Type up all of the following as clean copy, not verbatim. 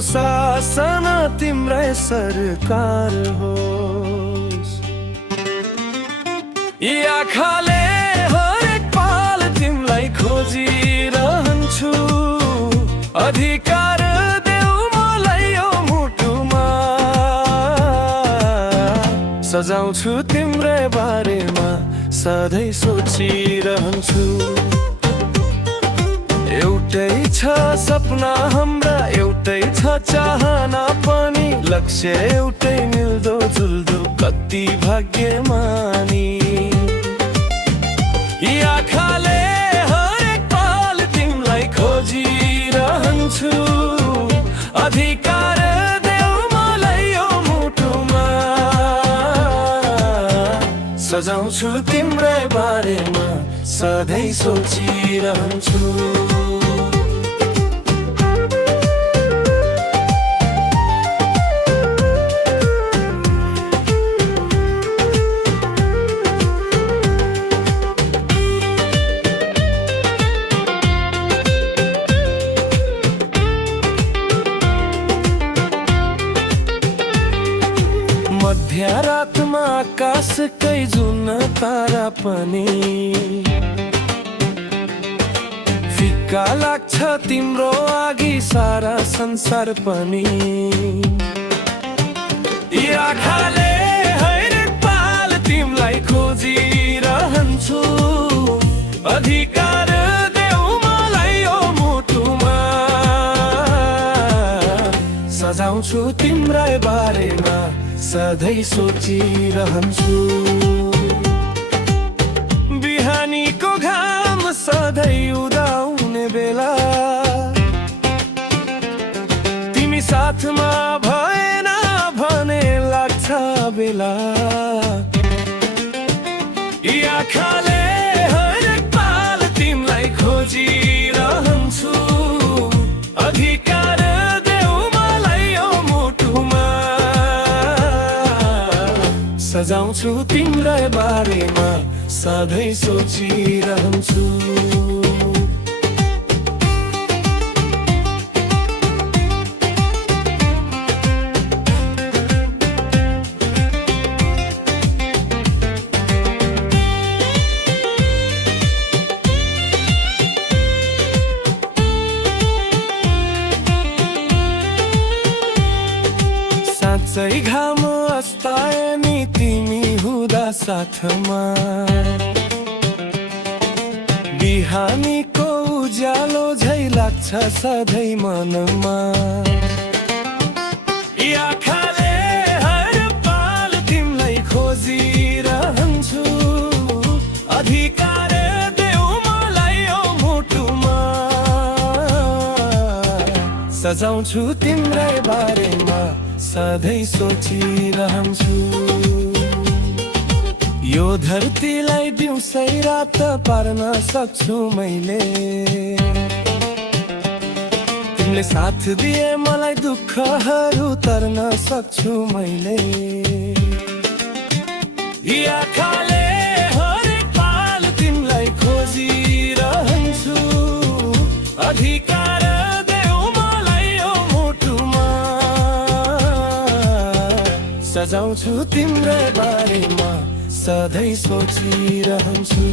शासन तिम्रै सरकार होस्। यी आँखाले हरेक पाल तिमीलाई खोजिरहन्छु। अधिकार देऊ मलाई यो मुटुमा, सजाउँछु तिम्रै बारेमा सधैँ सोचिरहन्छु। एउटै छ सपना हाम्रा, एउटै छ चाहना पनि, लक्ष्य एउटै मिल्दो जुल्दो कति भाग्यमानी। यी आँखाले हरेक पाल तिमीलाई खोजिरहन्छु। अधिकार देऊ मलाई यो मुटुमा, सजाउँछु तिम्रै बारेमा सधैँ सोचिरहन्छु। मध्यरातमा आकाशकै जुन तारा पनि फिक्का लाग्छ तिम्रो आगी सारा संसार पनि। यी आँखाले हरेक पाल तिमीलाई खोजिरहन्छु। अधिकार देऊ मलाई यो मुटुमा, सजाउँछु तिम्रै बारेमा सधैँ सोचिरहन्छु। बिहानीको घाम सधैँ उदाउने बेला, तिमी साथमा भएन भने लाग्छ बेला। यी आँखाले हरेक पाल तिमीलाई खोजिरहन्छु। अधिकार देऊ मलाई यो मुटुमा, सजाउँछु तिम्रै बारेमा सधैँ सोचिरहन्छु। साँच्चै घाम अस्ताए नि तिमी हुँदा साथमा, बिहानीको उज्यालो झै लाग्छ सधैँ मनमा। यी आँखाले हर पाल तिमीलाई खोजिरहन्छु। अधिकार देऊ मलाई यो मुटुमा, सजाउँछु तिम्रै बारेमा सधैँ सोचिरहन्छु। यो धरतीलाई दिउँसै रात पार्न सक्छु मैले, तिमीले साथ दिए मलाई दुःखहरू तर्न सक्छु मैले। यी आँखाले हरेक पाल तिमीलाई खोजिरहन्छु। अधिकार देऊ मलाई यो मुटुमा, सजाउँछु तिम्रै बारेमा सधैँ सोचिरहन्छु।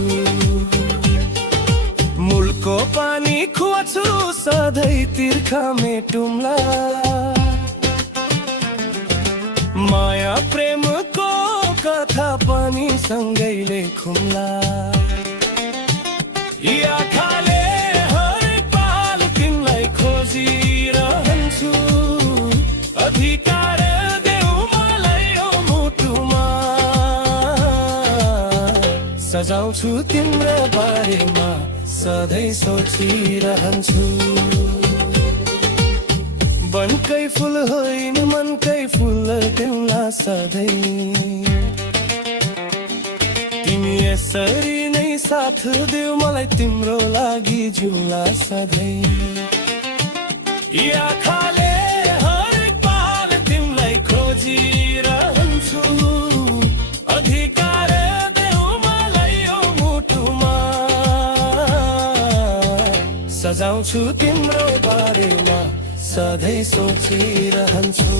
मूलको पानी खुवाछु सधैँ तिर्खा मेटुम्ला, माया प्रेमको कथा पनि सँगै लेखुम्ला। यी आँखाले हरेक पाल तिमीलाई खोजिरहन्छु। अधिकार देऊ मलाई यो मुटुमा, सजाउँछु तिम्रो बारेमा सधैँ सोचिरहन्छु। बनकै फुल होइन मनकै फुल तिमीला सधैँ, तिमी यसरी नै साथ देऊ मलाई तिम्रो लागि जिउला सधैँ। यी आँखाले हरेक पाल तिमीलाई खोजिरहन्छु। अधिकार देऊ मलाई यो मुटुमा, सजाउँछु तिम्रो बारेमा सधैँ सोचिरहन्छु